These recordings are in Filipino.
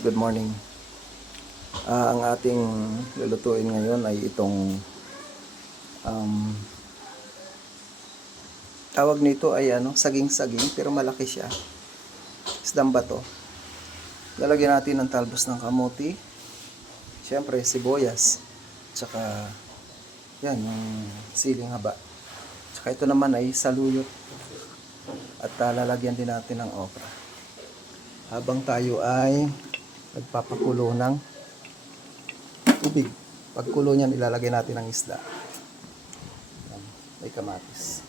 Good morning. Ang ating lulutuin ngayon ay itong tawag nito ay saging-saging pero malaki siya. Isdang bato. Lalagyan natin ng talbos ng kamuti. Siyempre sibuyas. Tsaka yan yung siling haba. Tsaka ito naman ay saluyot. At lalagyan din natin ng okra. Habang tayo ay nagpapakulo ng tubig. Pagkulo niyan, ilalagay natin ang isda. Yan, may kamatis.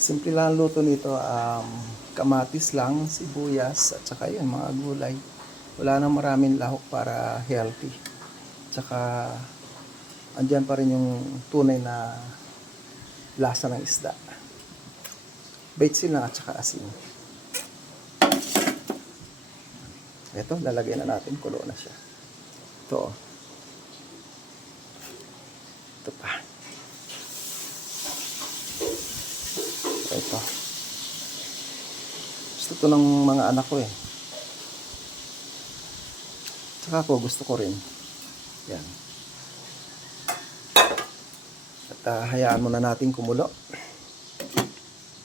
Simple lang ang luto nito. Kamatis lang, sibuyas, at saka yun, mga gulay. Wala nang maraming lahok para healthy. Tsaka, andyan pa rin yung tunay na lasa ng isda. Baitsin lang at saka asin. Ito, lalagyan na natin. Kulo na siya. Ito. Ito pa. Ito. Gusto to ng mga anak ko eh. Tsaka ako, gusto ko rin. Yan. At hayaan muna natin kumulo.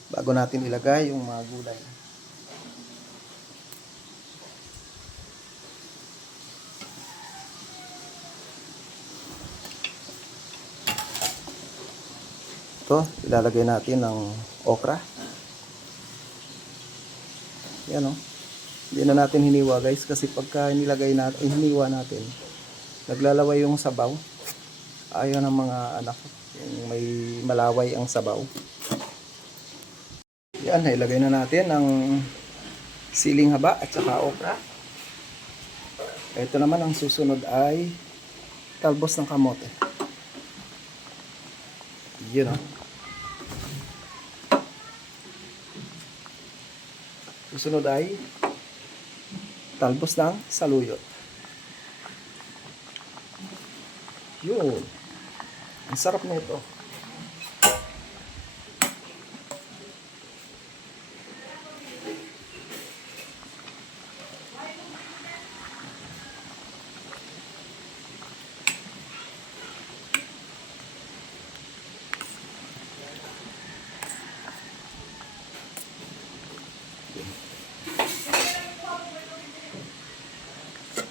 Bago natin ilagay yung mga gulay. Ito, ilalagay natin ng okra. Yan o. Hindi na natin hiniwa guys kasi pagka hiniwa natin, naglalaway yung sabaw. Ayaw ng mga anak ko. Yung may malaway ang sabaw. Yan, ilagay na natin ang siling haba at saka okra. Ito naman ang susunod ay talbos ng kamote. Yun o. Susunod ay talbos ng saluyot. Yun. Ang sarap nito.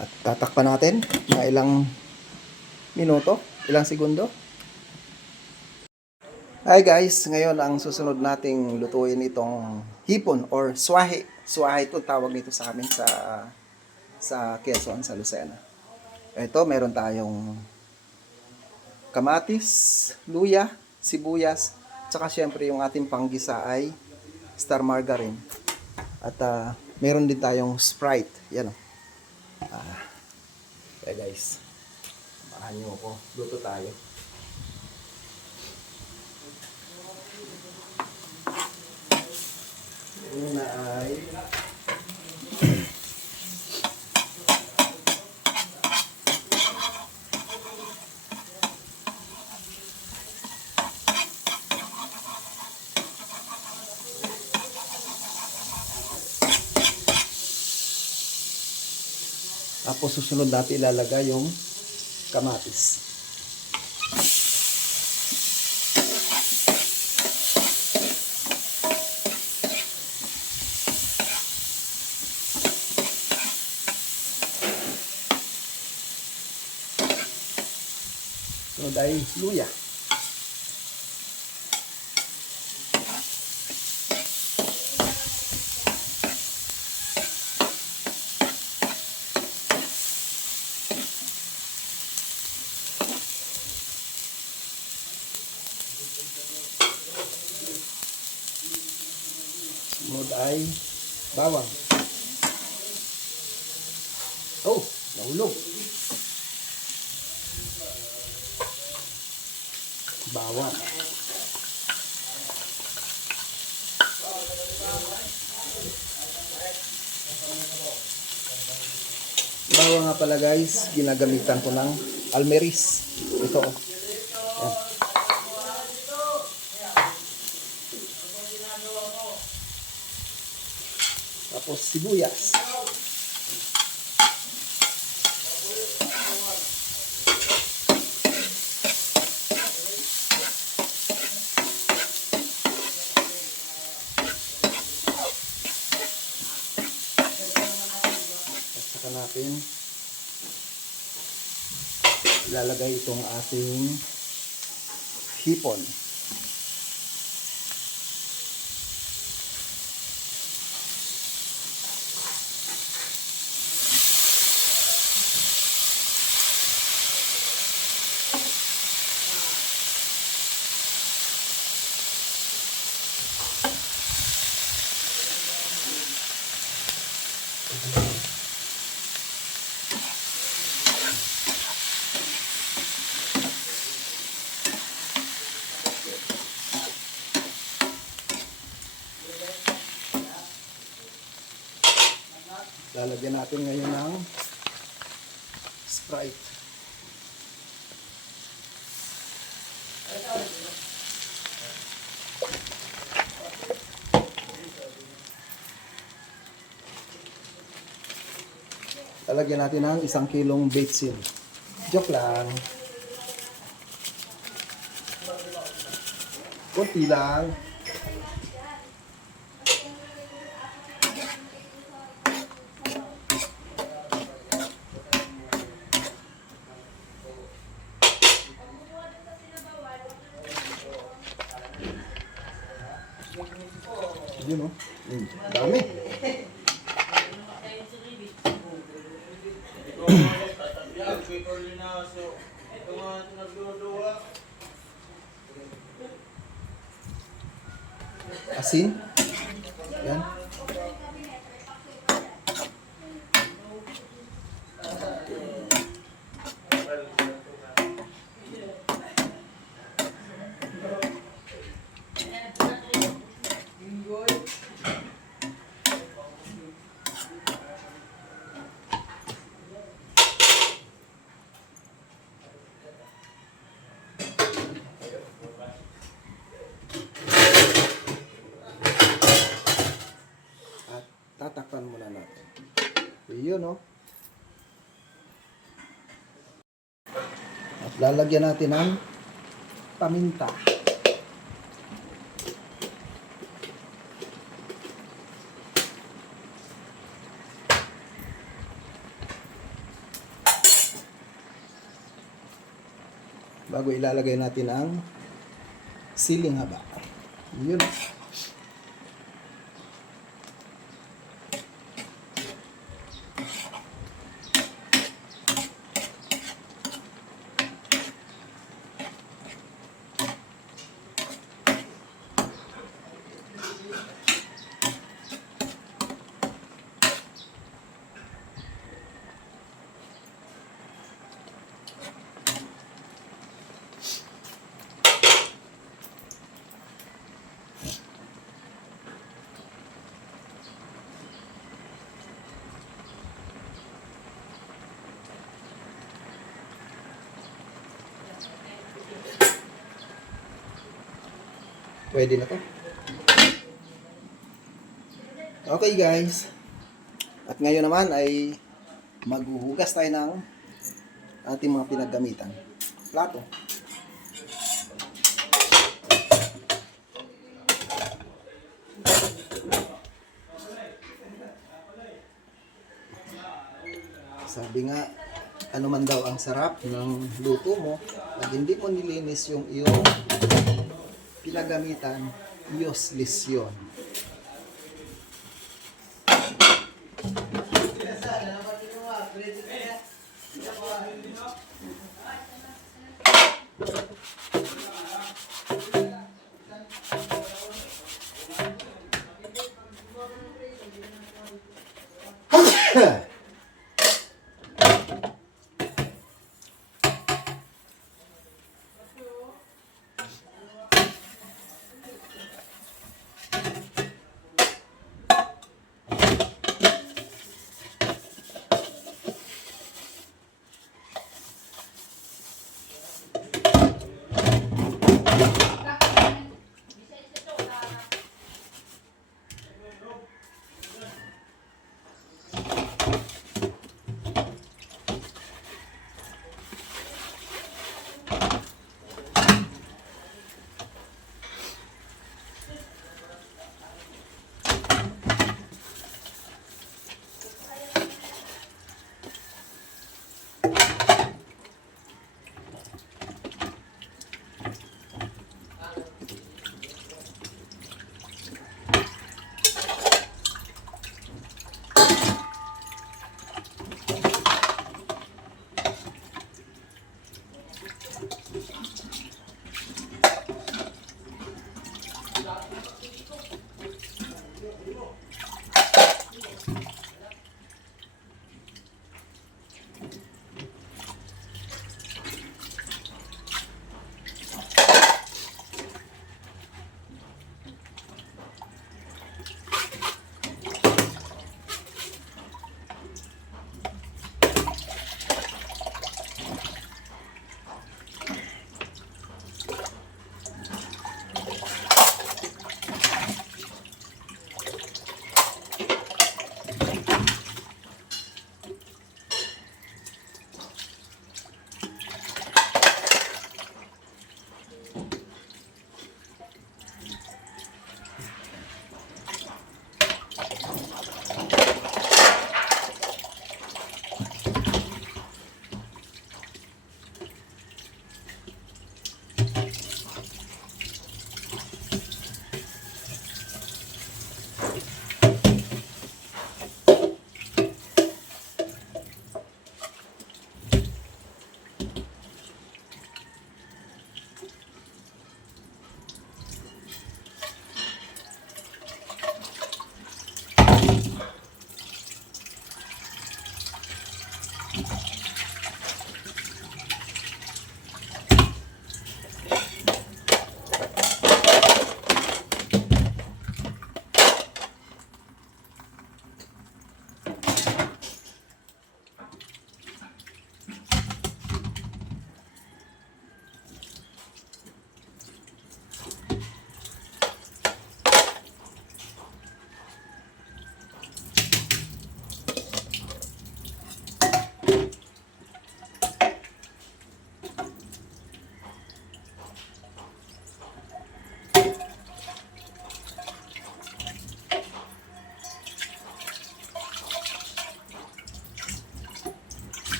At tatakpan natin na ilang minuto, ilang segundo. Hi guys, ngayon ang susunod nating lutuin itong hipon or swahe. Swahe ito tawag nito sa amin sa Quezon, sa Lucena. Ito, meron tayong kamatis, luya, sibuyas, tsaka syempre yung ating panggisa ay star margarine. At meron din tayong Sprite. Yan o. Okay guys, samahan nyo ako. Luto tayo. Una ay tapos susunod natin ilalagay yung kamatis. Sunod ay luya. Sunod ay bawang. Oh, nahulog. Bawang. Bawang nga pala guys, ginagamitan ko ng almeris. Ito oh. Yan. Tapos sibuyas. At saka natin ilalagay itong ating hipon. Lalagyan natin ngayon ng Sprite. Lalagyan natin ng 1 kilong basil. Joke lang. Kunti lang. Yun o. Dami. Asin. Yan. Tatakpan muna natin. Yun, no? At lalagyan natin ng paminta. Bago ilalagay natin ang siling haba. Yun. Pwede na to. Okay guys. At ngayon naman ay maghuhugas tayo ng ating mga pinaggamitan. Plato. Sabi nga, ano man daw ang sarap ng luto mo, pag hindi mo nilinis yung iyong pinagamitan, useless yun.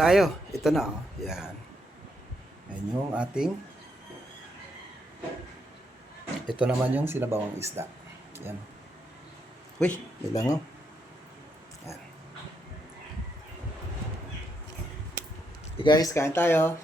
Tayo, ito na oh. Yan. Yan yung ating, ito naman yung sinabawang isda. Yan. Uy, nilang oh. Yan. Okay guys, kain tayo.